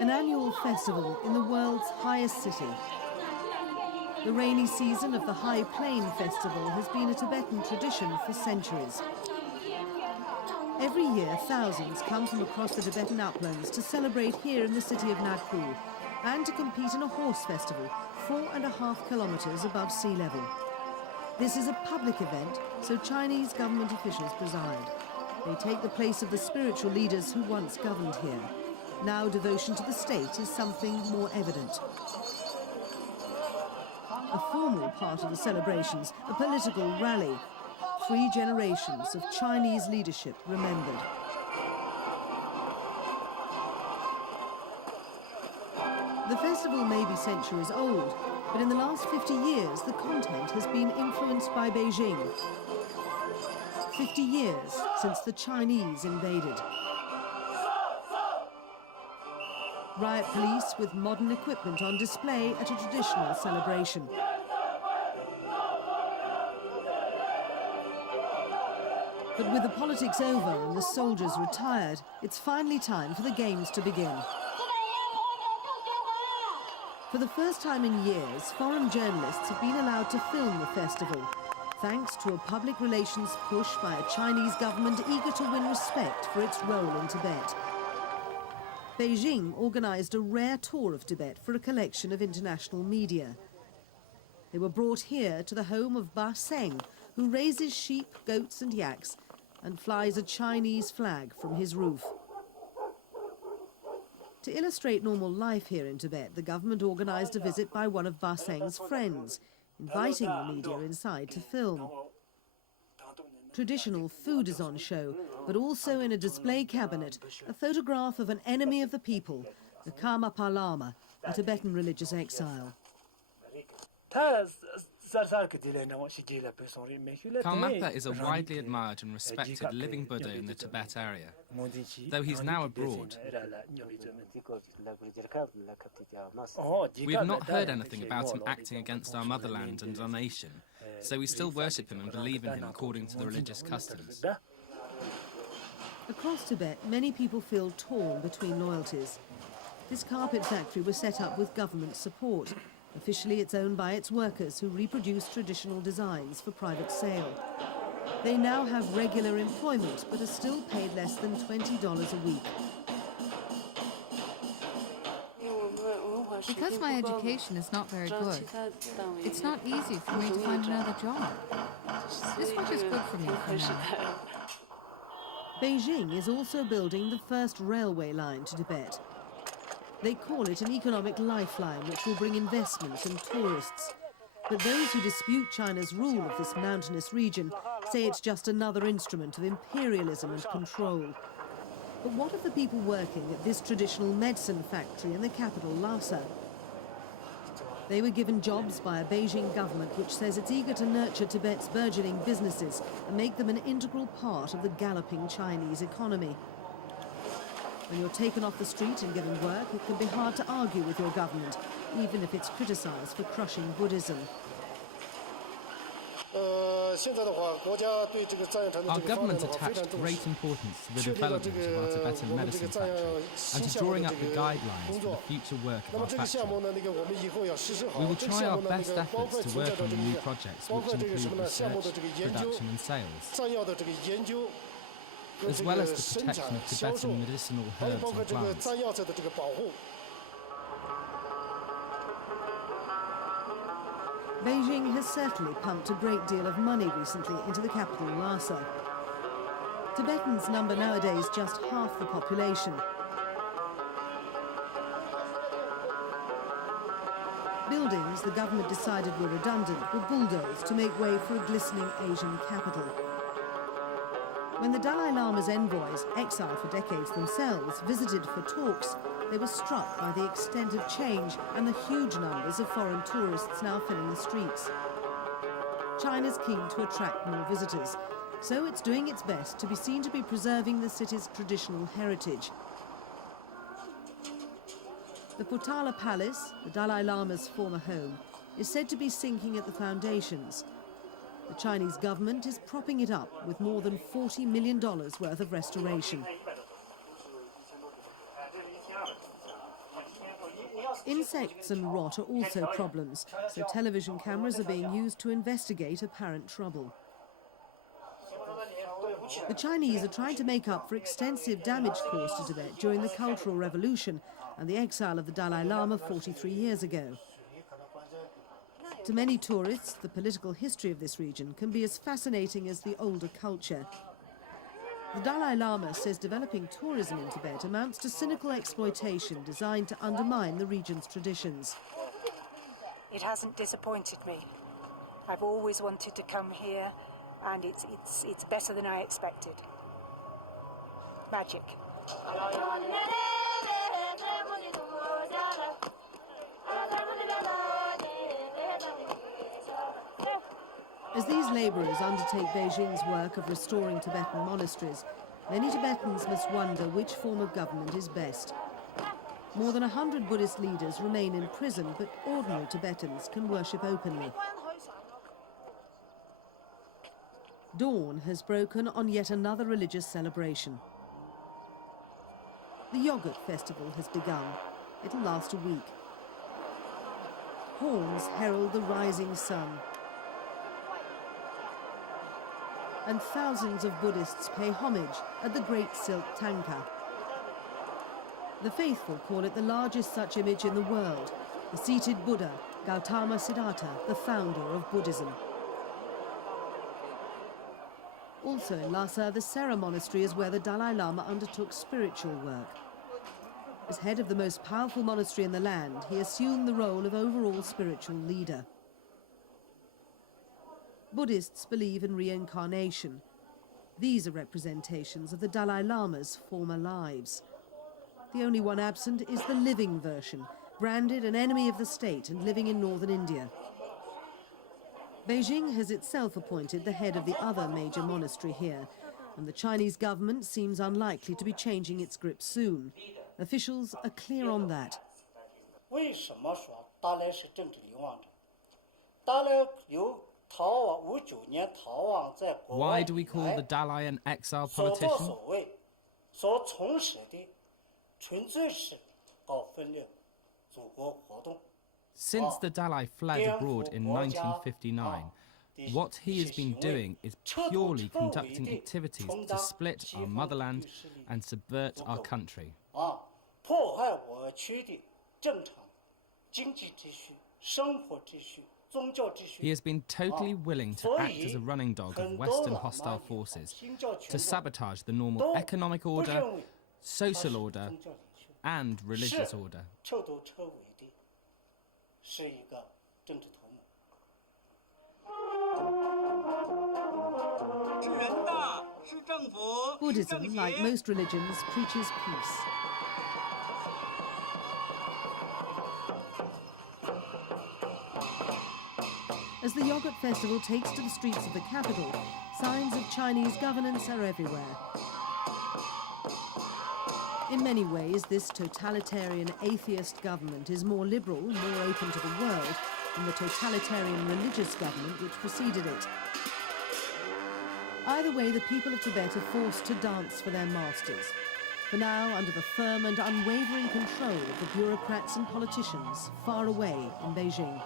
An annual festival in the world's highest city. The rainy season of the High Plain Festival has been a Tibetan tradition for centuries. Every year, thousands come from across the Tibetan uplands to celebrate here in the city of Nagqu and to compete in a horse festival 4.5 kilometers above sea level. This is a public event, so Chinese government officials preside. They take the place of the spiritual leaders who once governed here. Now devotion to the state is something more evident. A formal part of the celebrations, a political rally. 3 generations of Chinese leadership remembered. The festival may be centuries old, but in the last 50 years, the content has been influenced by Beijing. 50 years since the Chinese invaded. Riot police with modern equipment on display at a traditional celebration. But with the politics over and the soldiers retired, it's finally time for the games to begin. For the first time in years, foreign journalists have been allowed to film the festival, thanks to a public relations push by a Chinese government eager to win respect for its role in Tibet. Beijing organised a rare tour of Tibet for a collection of international media. They were brought here to the home of Ba Seng, who raises sheep, goats and yaks and flies a Chinese flag from his roof. To illustrate normal life here in Tibet, the government organised a visit by one of Ba Seng's friends, inviting the media inside to film. Traditional food is on show, but also in a display cabinet, a photograph of an enemy of the people, the Paba Lama, a Tibetan religious exile. Karmapa is a widely admired and respected living Buddha in the Tibet area. Though he's now abroad, we have not heard anything about him acting against our motherland and our nation, so we still worship him and believe in him according to the religious customs. Across Tibet, many people feel torn between loyalties. This carpet factory was set up with government support. Officially, it's owned by its workers who reproduce traditional designs for private sale. They now have regular employment, but are still paid less than $20 a week. Because my education is not very good, it's not easy for me to find another job. This much is good for me for now. Beijing is also building the first railway line to Tibet. They call it an economic lifeline which will bring investments and tourists. But those who dispute China's rule of this mountainous region say it's just another instrument of imperialism and control. But what of the people working at this traditional medicine factory in the capital, Lhasa? They were given jobs by a Beijing government which says it's eager to nurture Tibet's burgeoning businesses and make them an integral part of the galloping Chinese economy. When you're taken off the street and given work, it can be hard to argue with your government, even if it's criticized for crushing Buddhism. Our government attached great importance to the development of our Tibetan medicine factory and to drawing up the guidelines for the future work of our factory. We will try our best efforts to work on the new projects which include research, production and sales, as well as the protection of Tibetan medicinal herbs and plants. Beijing has certainly pumped a great deal of money recently into the capital, Lhasa. Tibetans number nowadays just half the population. Buildings the government decided were redundant were bulldozed to make way for a glistening Asian capital. When the Dalai Lama's envoys, exiled for decades themselves, visited for talks, they were struck by the extent of change and the huge numbers of foreign tourists now filling the streets. China's keen to attract more visitors, so it's doing its best to be seen to be preserving the city's traditional heritage. The Potala Palace, the Dalai Lama's former home, is said to be sinking at the foundations. The Chinese government is propping it up with more than $40 million worth of restoration. Insects and rot are also problems, so television cameras are being used to investigate apparent trouble. The Chinese are trying to make up for extensive damage caused to Tibet during the Cultural Revolution and the exile of the Dalai Lama 43 years ago. To many tourists, the political history of this region can be as fascinating as the older culture. The Dalai Lama says developing tourism in Tibet amounts to cynical exploitation designed to undermine the region's traditions. It hasn't disappointed me. I've always wanted to come here, and it's better than I expected. Magic. As these labourers undertake Beijing's work of restoring Tibetan monasteries, many Tibetans must wonder which form of government is best. More than 100 Buddhist leaders remain in prison, but ordinary Tibetans can worship openly. Dawn has broken on yet another religious celebration. The Yoghurt Festival has begun. It'll last a week. Horns herald the rising sun. And thousands of Buddhists pay homage at the great silk tangka. The faithful call it the largest such image in the world, the seated Buddha, Gautama Siddhartha, the founder of Buddhism. Also in Lhasa, the Sera monastery is where the Dalai Lama undertook spiritual work. As head of the most powerful monastery in the land, he assumed the role of overall spiritual leader. Buddhists believe in reincarnation. These are representations of the Dalai Lama's former lives. The only one absent is the living version, branded an enemy of the state and living in northern India. Beijing has itself appointed the head of the other major monastery here, and the Chinese government seems unlikely to be changing its grip soon. Officials are clear on that. Why do we call the Dalai an exile politician? Since the Dalai fled abroad in 1959, what he has been doing is purely conducting activities to split our motherland and subvert our country. He has been totally willing to act as a running dog of Western hostile forces, to sabotage the normal economic order, social order, and religious order. Buddhism, like most religions, preaches peace. As the Yoghurt Festival takes to the streets of the capital, signs of Chinese governance are everywhere. In many ways, this totalitarian atheist government is more liberal, more open to the world than the totalitarian religious government which preceded it. Either way, the people of Tibet are forced to dance for their masters, for now under the firm and unwavering control of the bureaucrats and politicians far away in Beijing.